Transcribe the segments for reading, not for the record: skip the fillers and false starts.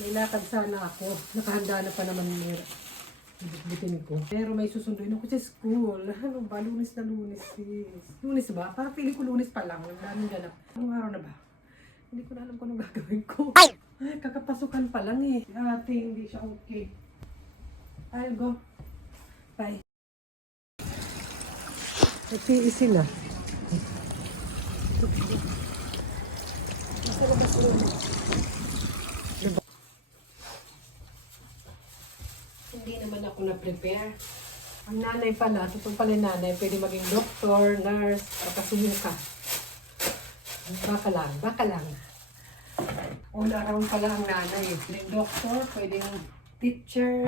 May lakad sana ako. Nakahanda na pa naman nila. Bitin ko. Pero may susunduin ako sa school. Ano ba? Lunes na lunes. Lunes ba? Parang feeling ko lunes pa lang. Wala nang ganap. Anong araw na ba? Hindi ko na alam kung anong gagawin ko. Ay, kakapasukan pa lang eh. Ate, hindi siya okay. I'll go. Bye. Nagtiis sila. Hindi naman ako na-prepare. Ang nanay pala, tutong pala yung nanay, pwede maging doktor, nurse, o kasumuka. Baka lang. All around pala ang nanay. Pwedeng doktor, pwedeng teacher,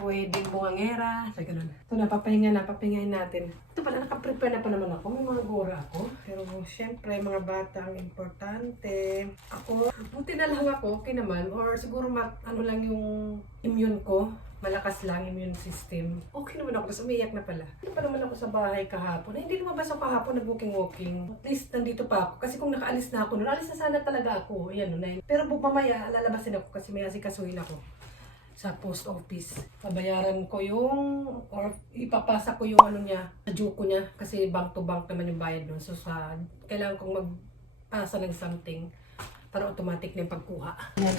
pwedeng bungangera, sa ganun. Ito, napapahingahin natin. Ito pala, nakaprepare na pa naman ako. May mga gora ako. Pero syempre, mga bata ang importante. Ako, buti na lang ako, okay naman. Or siguro ano lang yung immune ko. Malakas lang immune system. Okay naman ako, tapos umiyak na pala. Hindi pa naman ako sa bahay kahapon. Hindi lumabas ako kahapon, nag-walking. At least nandito pa ako. Kasi kung nakaalis na ako, alis na sana talaga ako. Ayan, pero mamaya, lalabasin ako kasi may asikasuhin ako sa post office. Pabayaran ko or ipapasa ko yung ano niya, due ko niya. Kasi bank to bank naman yung bayad nun. So, kailangan kong magpasa ng something para automatic na yung pagkuha. Ayan.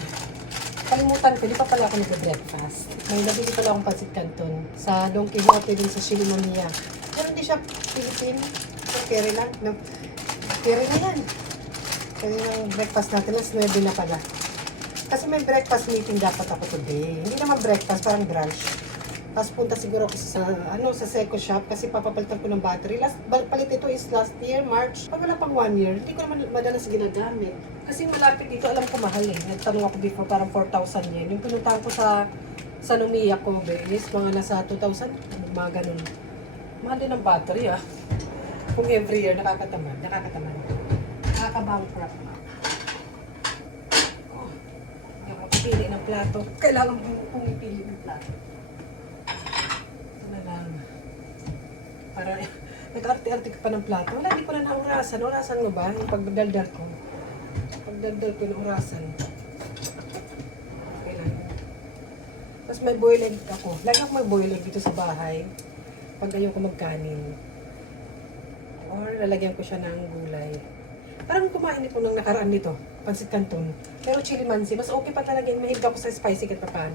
Kalimutan ko, di pa pala ako nag-breakfast. May nabili pala akong pancit canton sa Don Quixote din sa Shilimania. Pero hindi siya Philippine. Kere lang. No. Kere na yan. Kaya yung breakfast natin, alas 9 na pala. Kasi may breakfast meeting dapat ako today. Hindi naman breakfast, parang brunch. Tapos punta siguro ako sa Seco shop kasi papapalitan ko ng battery. Palit ito is last year, March. Pag wala pang 1 year, hindi ko naman madalas ginagamit. Kasi malapit dito, alam ko mahal eh. Nagtanong ako before, parang 4,000 yen. Yung pinuntahan ko sa Nomiya Kobe is mga nasa 2,000, mga ganun. Mahal din ang battery ah. Kung every year, nakakatamad. Nakaka-bankrupt. Oh, hindi ako pipili ng plato. Kailangan pumipili ng plato. Ito na lang. Para nag-arte-arte ka pa ng plato. Wala, hindi ko na naurasan. Orasan mo ba? Yung pagdaldal ko. Pagdaldal ko yung orasan. Okay lang. Tapos may boiled egg ako. Lagi ako may boiled egg dito sa bahay. Pag ayaw ko magkanin. Or lalagyan ko siya ng gulay. Parang kumain ko nung nakaraan nito. Pancit canton. Pero chili mansi. Mas okay pa talaga. Mahilig ako sa spicy kahit pa paano.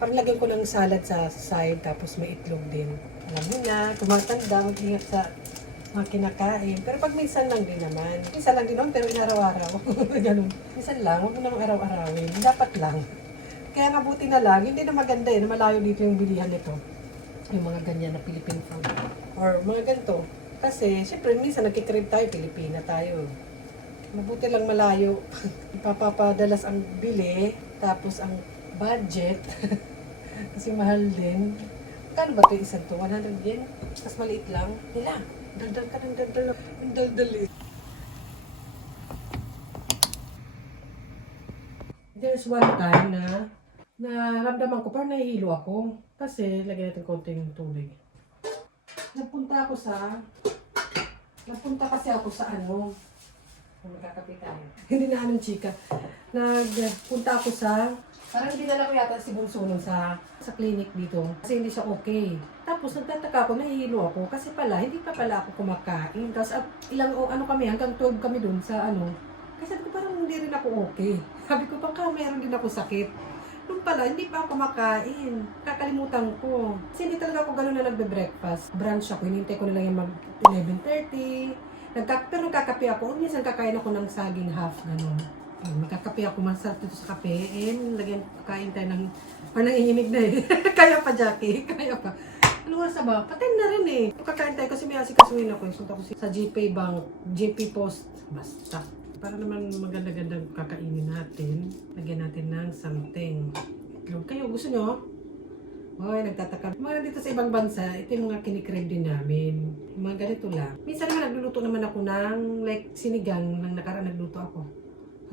Parang lagyan ko ng salad sa side. Tapos may itlog din. Alam mo na, tumatanda, mag-ingat sa mga kinakain. Pero pag minsan lang din naman. Minsan lang din naman, pero inaraw-araw. Ganun. Minsan lang, huwag mo namang araw-arawin. Dapat lang. Kaya mabuti na lang, hindi na maganda na malayo dito yung bilihan nito. Yung mga ganyan na Philippine food. Or mga ganito. Kasi, syempre, minsan nagkikrib tayo, Pilipina tayo. Mabuti lang malayo. Ipapapadalas ang bili, tapos ang budget. Kasi mahal din. Kano ba ito yung isang to? 100 yen? Tapos maliit lang. Nila, daldal ka ng daldal. Ang daldal eh. There's one time na ramdaman ko, parang nahihilo ako. Kasi, lagyan natin konting tubig. Napunta kasi ako sa ano, magkakape tayo. Hindi na anong chika. Nagpunta ako parang dinala ko yata si Bunso nun sa clinic dito. Kasi hindi siya okay. Tapos nagtataka ako, nahihilo ako. Kasi hindi pa pala ako kumakain. Tapos hanggang 12 kami dun sa ano. Kasi sabi ko parang hindi rin ako okay. Sabi ko baka meron din ako sakit. Nung pala, hindi pa ako kumakain. Kakalimutan ko. Kasi hindi talaga ako gano'n na nagbe-breakfast. Brunch ako, hinintay ko na lang yung mag 11:30. Pero nagkakape ako. Minsan kakain ako ng saging half, gano'n. Magkakape ako, masarap dito sa kape. Lagyan, kain tayo ng, nanginginig na eh. Kaya pa, Jackie. Kaya pa. Ano oras na ba? Patin na rin eh. Kakain tayo kasi may asikasuhin ako. Sunta ko sa GP Bank, GP Post. Basta. Para naman maganda-ganda kakainin natin. Lagyan natin ng something. Itlog kayo, gusto nyo? Hoy, nagtataka. Mga dito sa ibang bansa, ito yung mga kinikrib din namin. Mga ganito lang. Minsan naman nagluluto naman ako ng like sinigang nang nakaraan nagluto ako.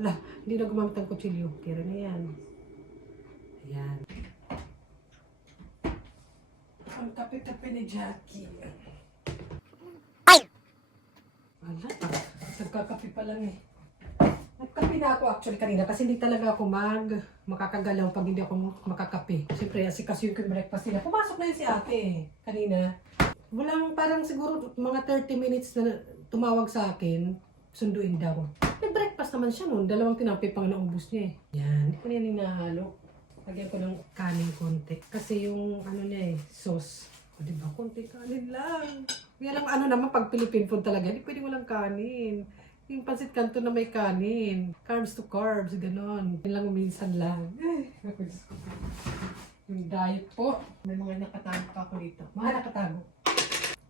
Hala, hindi na gumamit ng kutsilyo. Kira na yan. Ayan. Ang kape-kape ni Jackie. Ay! Wala, nagkakape pa lang eh. Nagkape na ako actually kanina kasi hindi talaga ako makakagalaw pag hindi ako makakape. Siyempre, kasi yung breakfast nila. Pumasok na yun si ate kanina. Walang parang siguro mga 30 minutes na tumawag sa akin. Sunduin daw. May breakfast naman siya noon. 2 tinapay pang naubos niya eh. Yan, hindi ko na yan hinahalo. Lagyan ko ng kanin konti. Kasi yung ano niya eh, sauce. O diba, konti kanin lang. Kaya lang ano naman, pag Philippine food talaga, hindi pwede walang kanin. Yung pansit canton na may kanin. Carbs to carbs, gano'n. Yun lang minsan lang. Yung diet po. May mga nakatago pa ako dito. Mga nakatago.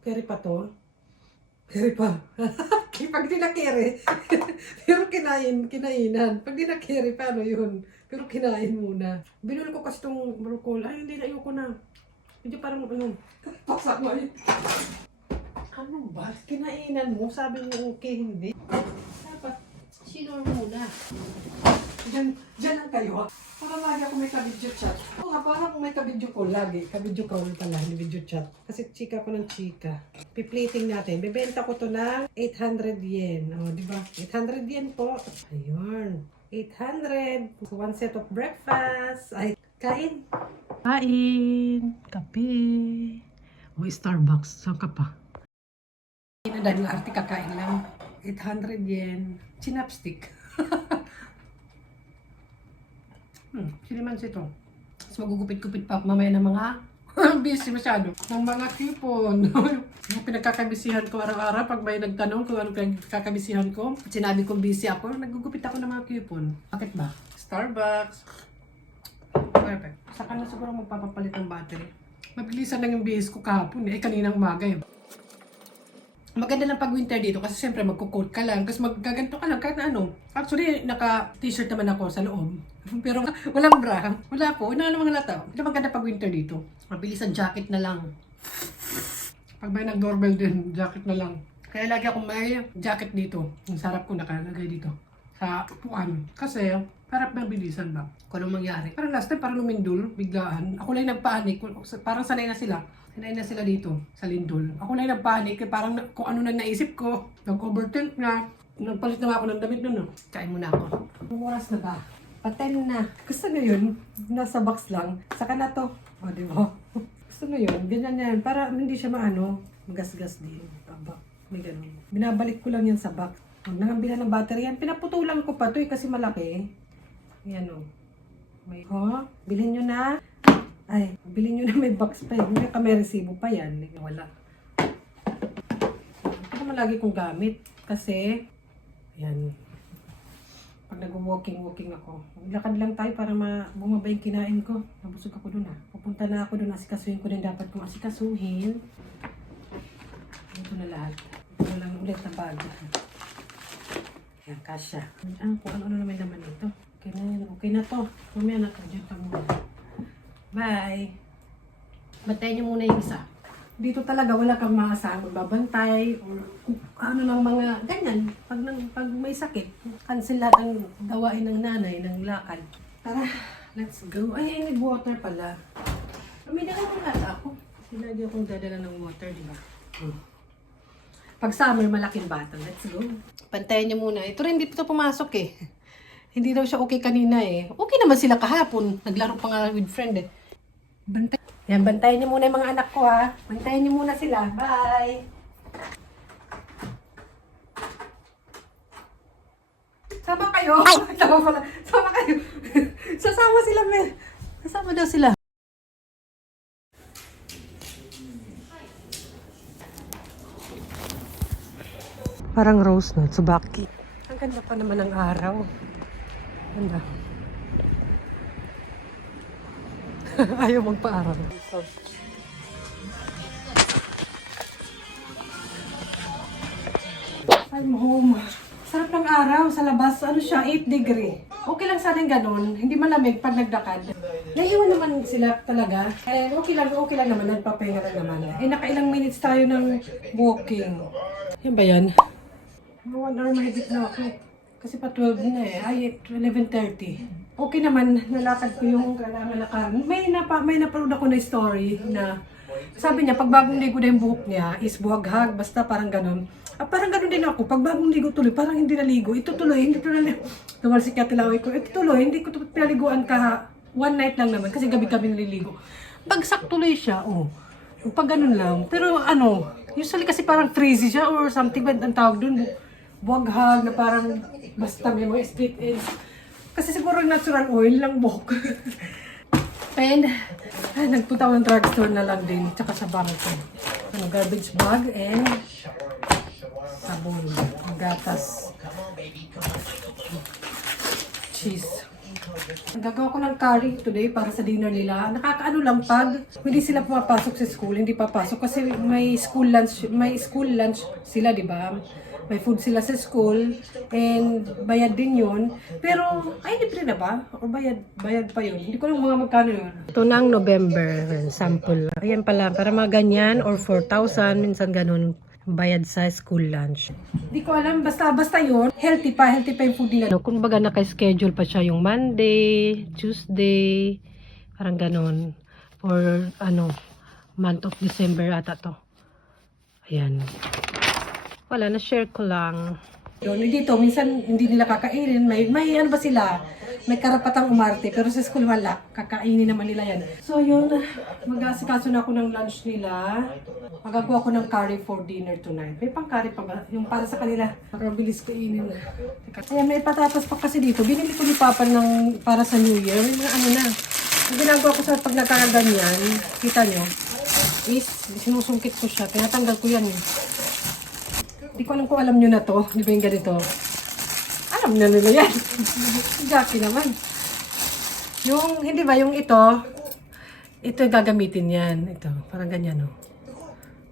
Keri pa to. Keri pa. Pag di nakeri. Pero kinainan. Pag di nakeri, paano yun? Pero kinain muna. Binuli ko kasi itong broccoli. Ay, hindi na, ayoko na. Hindi parang ano. Pasaway. Ano ba? Kinainan mo? Sabi mo okay, hindi. Dapat, sinor muna. Diyan lang kayo ha. Parang lagi ako may ka-video chat. Oo nga, parang may ka-video call lagi. Ka-video call pala, hindi video chat. Kasi chika ko ng chika. Piplating natin. Bibenta ko to ng 800 yen. O, di ba? 800 yen po. Ayun. 800. One set of breakfast. Ay, kain. Kain. Kape. O, Starbucks. Saan ka pa? Hindi na dahil ng arte kakain lang. 800 yen. Chinapstick. Siniman ito. Tapos magugupit-gupit pa ako mamaya ng mga busy masyado. Ng mga coupon. Yung pinagkakabisihan ko araw-araw pag may nagtanong kung ano pinagkakabisihan ko. At sinabi kong busy ako, nagugupit ako ng mga coupon. Bakit ba? Starbucks. Perfect. Saka na siguro magpapapalit ng battery. Mabilisan lang yung bihis ko kahapon eh. Kaninang umaga eh. Maganda lang pag winter dito kasi siyempre magko-coat ka lang kasi maggaganto ka lang kahit na ano. Actually, naka-t-shirt naman ako sa loob. Pero walang bra. Wala po. Ano mga lata. Ito maganda pag winter dito. Mabilis ang jacket na lang. Pag may nag-doorbell din, jacket na lang. Kaya lagi akong may jacket dito. Ang sarap ko nakalagay dito. Sa upuan. Kasi, parang mabilisan ba? Kung anong mangyari. Parang last time, parang lumindol, biglaan. Ako lang nagpanik. Parang sanay na sila. Sanay na sila dito, sa lindol. Ako lang nagpanik, parang kung ano na naisip ko. Nag-overthink na. Nagpalit na ako ng damit nun. No? Kain muna ako. Anong oras na ba? Pa-10 na. Gusto nyo yun? Nasa box lang. Saka na to. O, di ba? Gusto nyo yun? Ganyan yan. Para hindi siya maano. Magasgas din. Aba. May ganun. Binabalik ko lang yan sa box. Huwag nangambilan ng battery yan. Pinaputulan ko pa to kasi malaki. Yan o. May, bilhin nyo na. Ay, bilhin nyo na may box pa eh. May resibo pa yan. Wala. Ito naman lagi kong gamit. Kasi, yan. Pag nag-walking ako. Maglakad lang tayo para bumaba yung kinain ko. Nabusog ako dun Pupunta na ako dun. Asikasuhin ko din dapat kong asikasuhin. Ito na lahat. Ito na lang ulit na bag. Yan, kasya. Kung ano naman naman ito. Okay na yan. Okay na to. Kumaya na to. Diyan pa muna. Bye! Bantayan niyo muna yung isa. Dito talaga wala kang maasahang magbabantay or ano lang mga ganyan. Pag may sakit, cancel lahat ang gawain ng nanay, ng lakad. Tara, let's go. Ay, I need water pala. May dala kong lata ako. Sinagi akong dadala ng water, di ba? Pag summer, malaking bottle. Let's go. Bantayan niyo muna. Ito rin, hindi ito pumasok eh. Hindi daw siya okay kanina eh. Okay naman sila kahapon. Naglaro pa nga with friend eh. Bantay. Yan, bantayan niyo muna yung mga anak ko ha. Bantayan niyo muna sila. Bye! Sama kayo. Sama pala. Sama kayo. Sasama sila, me. Sasama daw sila. Parang rose no, Tsubaki. Ang ganda pa naman ng araw. Ganda. Ayaw magpa-araw. I'm home. Sarap ng araw sa labas. Ano siya? 8 degree. Okay lang sa atin ganun. Hindi malamig pag nagdakad. Naiiwan naman sila talaga. Eh, okay lang naman. Nagpapahinga lang naman. Eh, nakailang minutes tayo ng walking. Yan ba yan? 1 hour mahigit na ako. Kasi pa 12 na eh. Ay, 11:30. Okay naman, nalakad ko yung kailangan na karon. May napanood ako na story na Sabi niya, pag bagong ligo na yung buhok niya, is buhaghag, basta parang ganun. Parang ganun din ako, pag bagong ligo tuloy, parang hindi naligo. Ito tuloy, hindi ko naligo. Tumalsik ka tilaway ko. Ito tuloy, hindi ko pinaliguan ka. One night lang naman, kasi gabi-gabi naliligo. Bagsak tuloy siya, oh. Pag ganun lang. Pero ano, usually kasi parang frizzy siya or something, but ang tawag dun, buhaghag na parang basta may mga split ends. Kasi siguro natural oil lang buhok. And, nagpunta ako ng drugstore na lang din, tsaka sa bangko. Ano, garbage bag and sabon, gatas, cheese. Gagawa ko ng curry today para sa dinner nila. Nakakaano lang pag hindi sila pumapasok sa school, hindi papasok kasi may school lunch sila, di ba? May food sila sa school and bayad din yun. Pero, ay, libre na ba? O bayad pa yun? Hindi ko lang mga magkano yun. Ito na ang November, sample. Ayan pala, para mga ganyan or 4,000, minsan ganun, bayad sa school lunch. Hindi ko alam, basta yun. Healthy pa yung food nila. Kung baga naka-schedule pa siya yung Monday, Tuesday, parang ganun. Or ano, month of December ata to. Ayan. Wala, na-share ko lang. Dito, minsan hindi nila kakainin. May ano ba sila? May karapatang umarte. Pero sa school wala. Kakainin naman nila yan. So yun, mag-asikaso na ako ng lunch nila. Magagawa ko ng curry for dinner tonight. May pang curry pa ba? Yung para sa kanila. Makabilis kainin na. Ayan, may patatas pa kasi dito. Binili ko ni Papa para sa New Year. May mga ano na. Ang ginagawa ko sa pag nakaganyan, kita nyo, is sinusungkit ko siya. Tinatanggal ko yan eh. Hindi ko alam kung alam nyo na to. Di ba yung ganito? Alam na nila yan. Jackie naman. Yung, hindi ba, yung ito yung gagamitin yan. Ito, parang ganyan, oh.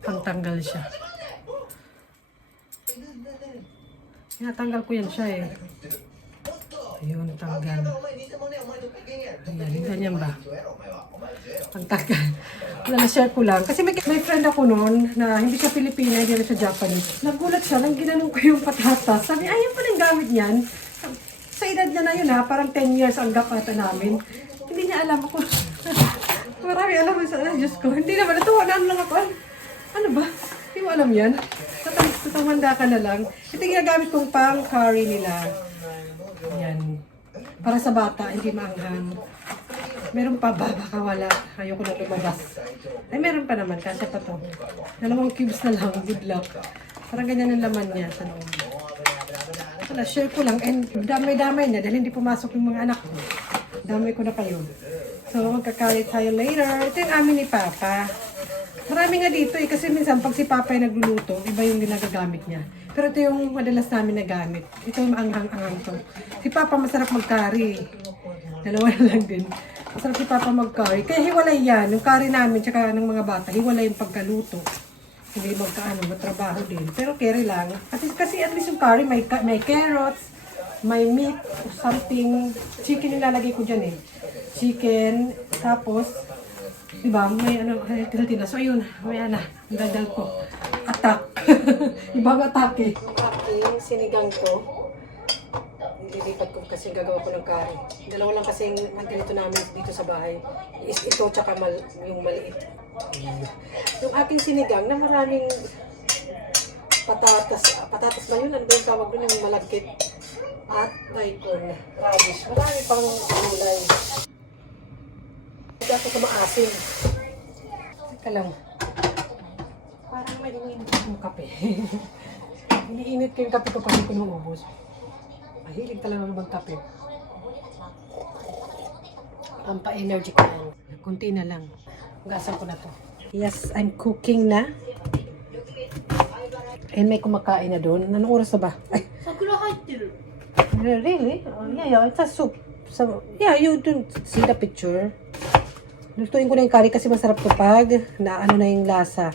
Pangtanggal siya. Tinatanggal ko yan siya, eh. Ayun, tanggal. Ayan, ganyan ba? Pangtanggal. Wala, na-share ko lang. Kasi may friend ako noon na hindi siya Pilipina, hindi siya Japanese. Nagulat siya nang ginanong ko yung patatas. Sabi, ayun pa yung gamit niyan. Sa edad niya na yun ha, parang 10 years ang gap ata namin. Hindi niya alam ako. Marami alam sa Diyos ko. Hindi naman, natuwanan lang ako. Ano ba? Hindi mo alam yan? Tatamanda ka na lang. Ito yung ginagamit kong pang curry nila. Yan. Para sa bata, hindi maanghang. Meron pa ba? Baka wala. Ayoko na lumabas. Ay, meron pa naman. Kasi pa to. 2 cubes na lang. Good luck. Parang ganyan ang laman niya sa loob. Wala, share ko lang. And damay-damay na dahil hindi pumasok yung mga anak ko. Damay ko na kayo. So, magkakalit tayo later. Ito yung amin ni Papa. Marami nga dito eh. Kasi minsan pag si Papa ay nagluluto, iba yung ginagagamit niya. Pero ito yung madalas namin nagamit. Ito yung maanghang-anghang to. Si Papa masarap mag-curry. Dalawa na lang din. Masarap si Papa mag-curry. Kaya hiwalay yan. Yung curry namin, tsaka ng mga bata, hiwalay yung pagkaluto. Hindi matrabaho din. Pero carry lang. Kasi at least yung curry, may carrots, may meat, something. Chicken yung lalagay ko dyan eh. Chicken, tapos, diba, may healthy na. So ayun, may dadal ko. Attack. Ibang atake. Yung aking sinigang ko. Nililipat ko kasi gagawa ko ng curry. Dalawa lang kasi yung ganito namin dito sa bahay. Is ito tsaka yung maliit. Yung aking sinigang na maraming patatas. Patatas ba yun? Ano ba yung tawag doon? Yung malagkit. At daikon. Radish. Marami pang gulay. Hindi ako sa maasim. Teka lang. Parang may iniinit yung kape. Iniinit ko yung kape ko pag ko nung ubos. Mahilig talaga magkape. Ang pa-energy ko lang. Kunti na lang. Gasan ko na to. Yes, I'm cooking na. And may kumakain na doon. Anong oras na ba? Ay. Sakura haitteru. Really? Oh, yeah, it's a soup. So, yeah, you don't see the picture. Lutuin ko na yung curry kasi masarap to pag na ano na yung lasa.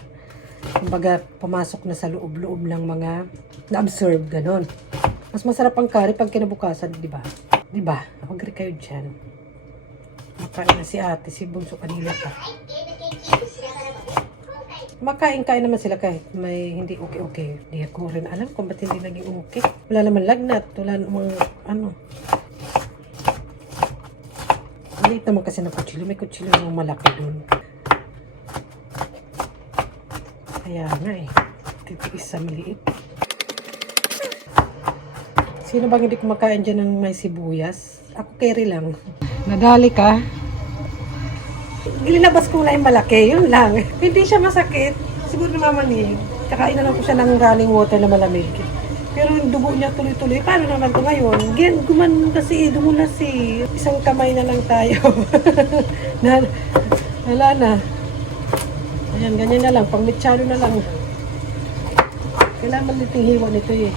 Kumbaga, pumasok na sa loob-loob ng mga na-absorb, ganon. Mas masarap ang curry pag kinabukasan, di ba? Di ba? Agree kayo dyan. Makain na si ate, si Bunso kanila pa. Makain-kain naman sila kahit may hindi okay. Hindi ko rin alam kung ba't hindi naging okay. Wala naman lagnat, wala namang ano. Maliit naman kasi ng kutsilyo. May kutsilyo ng malaki doon. Kaya nga eh. Titiis sa maliit. Sino bang hindi kumakain dyan ng may sibuyas? Ako carry lang. Nadali ka. Ilinabas ko lang yung malaki. Yun lang. Hindi siya masakit. Siguro namamanig. Tsaka inalang ko siya ng running water na malamig. Pero yung dugo niya tuloy-tuloy. Paano naman ito ngayon? Gumanon kasi, dumulas si. Isang kamay na lang tayo. Wala na. Ayan, ganyan na lang. Pang mitsalo na lang. Kailangan maliting hiwa nito eh.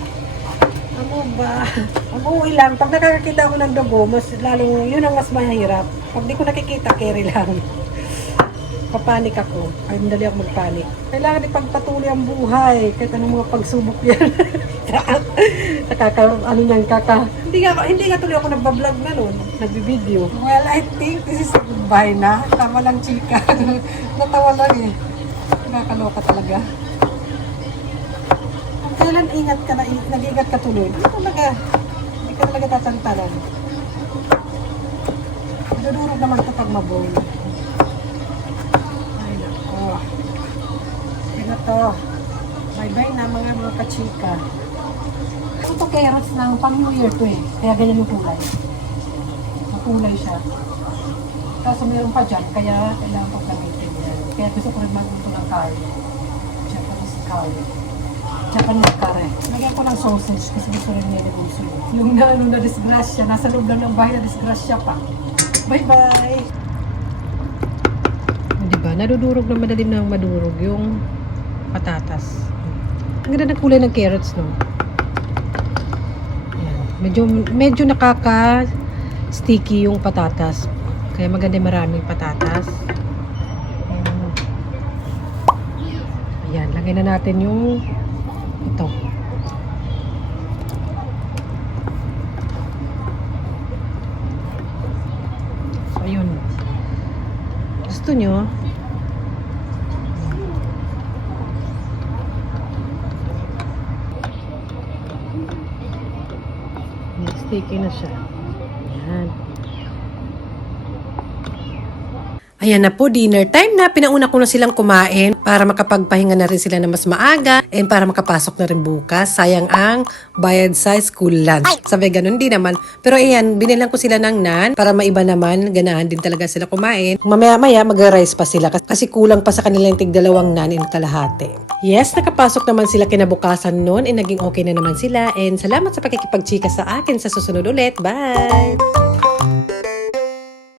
Ano ba? Ang uwi lang. Pag nakakakita ako ng dugo, mas lalong, yun ang mas mahirap. Pag di ko nakikita, carry lang. Papanik ako. Ay, madali ako magpanik. Kailangan ipagpatuloy ang buhay. Kahit anong mga pagsubok yan. Hindi nga tuloy ako nagbablog na nun. Nagbibideo. Well, I think this is a goodbye na. Tama lang, chika. Natawa lang eh. Nakakaloka talaga. Kung kailan ingat ka na, nag-ingat ka tuloy. Hindi ka talaga tatantanan. Dudurog naman ito pag maboy. Ay, nako. Ito to. Bye-bye na mga kachika. Ito carrots ng pang New Year to eh. Kaya ganyan yung kulay. Makulay siya. Kaso mayroon pa dyan, kaya kailangan pag gamitin yan. Kaya gusto ko rin magluto ng curry. Japanese curry. Japanese curry. Lagyan ko ng sausage kasi gusto rin niliguso. Yung na disgrasya, nasa loob lang ng bahay na disgrasya pa. Bye-bye! Diba, nadudurog na madalim na madurog yung patatas. Ang ganda ng kulay ng carrots, no? Ayan. Medyo nakaka-sticky yung patatas. Kaya maganda maraming patatas. Ayan, lagay na natin yung ito. So, yun. Gusto nyo? Sticky na siya. Ayan. Ayan na po, dinner time na. Pinauna ko na silang kumain para makapagpahinga na rin sila na mas maaga and para makapasok na rin bukas. Sayang ang bayad sa school lunch. Sabi ganun din naman. Pero ayan, binilang ko sila ng nan para maiba naman. Ganahan din talaga sila kumain. Mamaya-maya mag-rice pa sila kasi kulang pa sa kanilang tig-2 nan in kalahati. Yes, nakapasok naman sila kinabukasan noon and naging okay na naman sila. And salamat sa pakikipagchika sa akin sa susunod ulit. Bye!